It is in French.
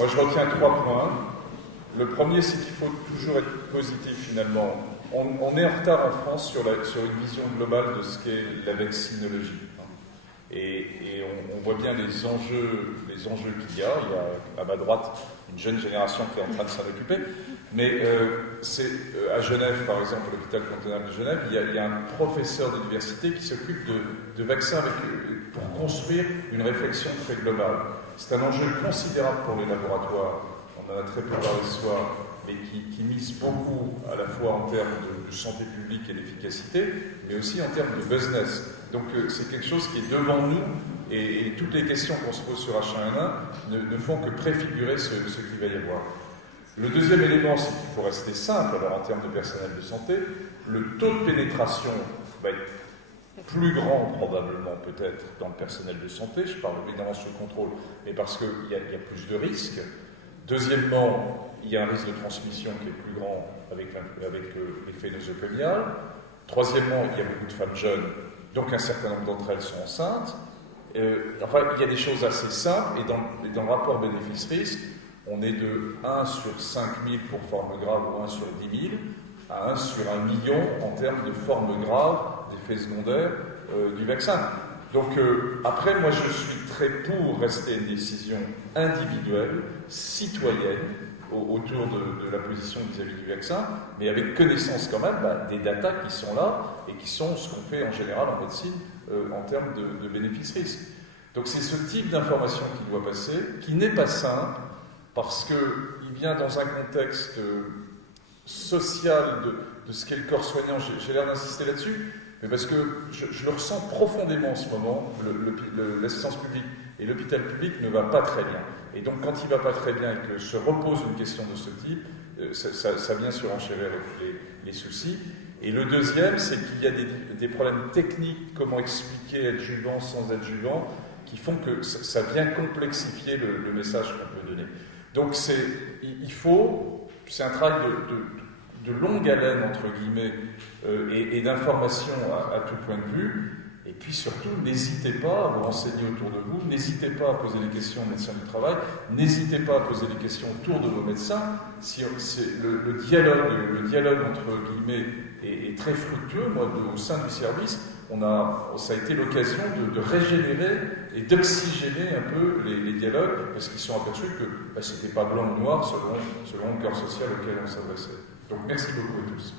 Moi, je retiens 3 points. Le premier, c'est qu'il faut toujours être positif, finalement. On est en retard en France sur une vision globale de ce qu'est la vaccinologie. Et on voit bien les enjeux qu'il y a. Il y a à ma droite une jeune génération qui est en train de s'en occuper. Mais à Genève, par exemple, à l'hôpital cantonal de Genève, il y a un professeur d'université qui s'occupe de vaccins pour construire une réflexion très globale. C'est un enjeu considérable pour les laboratoires. On en a très peu parlé ce soir, mais qui mise beaucoup à la fois en termes de santé publique et d'efficacité, mais aussi en termes de business. Donc c'est quelque chose qui est devant nous, et toutes les questions qu'on se pose sur H1N1 ne font que préfigurer ce qu'il va y avoir. Le deuxième élément, c'est qu'il faut rester simple alors, en termes de personnel de santé. Le taux de pénétration va être plus grand probablement peut-être dans le personnel de santé, je parle évidemment sous contrôle, mais parce qu'il y a plus de risques. Deuxièmement, il y a un risque de transmission qui est plus grand avec l'effet nosocomial. Troisièmement, il y a beaucoup de femmes jeunes, donc un certain nombre d'entre elles sont enceintes. Enfin, il y a des choses assez simples, et dans le rapport bénéfice-risque, on est de 1 sur 5000 pour forme grave ou 1 sur 10 000 à 1 sur 1 million en termes de forme grave d'effets secondaires du vaccin. Donc après, moi je suis très pour rester une décision individuelle, citoyenne, autour de la position vis-à-vis du vaccin, mais avec connaissance quand même des datas qui sont là et qui sont ce qu'on fait en général en médecine en termes de bénéfice-risque. Donc c'est ce type d'information qui doit passer, qui n'est pas simple, parce qu'il vient dans un contexte social de ce qu'est le corps soignant. J'ai l'air d'insister là-dessus, mais parce que je le ressens profondément en ce moment, l'assistance publique et l'hôpital public ne va pas très bien. Et donc quand il ne va pas très bien et que se repose une question de ce type, ça vient surenchérir les soucis. Et le deuxième, c'est qu'il y a des problèmes techniques, comment expliquer adjuvant sans adjuvant, qui font que ça vient complexifier le message qu'on peut donner. Donc c'est un travail de longue haleine, entre guillemets, et d'information à tout point de vue. Et puis surtout, n'hésitez pas à vous renseigner autour de vous, n'hésitez pas à poser des questions aux médecins du travail, n'hésitez pas à poser des questions autour de vos médecins. Si le dialogue entre guillemets est très fructueux. Moi, au sein du service, ça a été l'occasion de régénérer et d'oxygéner un peu les dialogues, parce qu'ils sont aperçus que ce n'était pas blanc ou noir selon le cœur social auquel on s'adressait. Donc merci beaucoup à tous.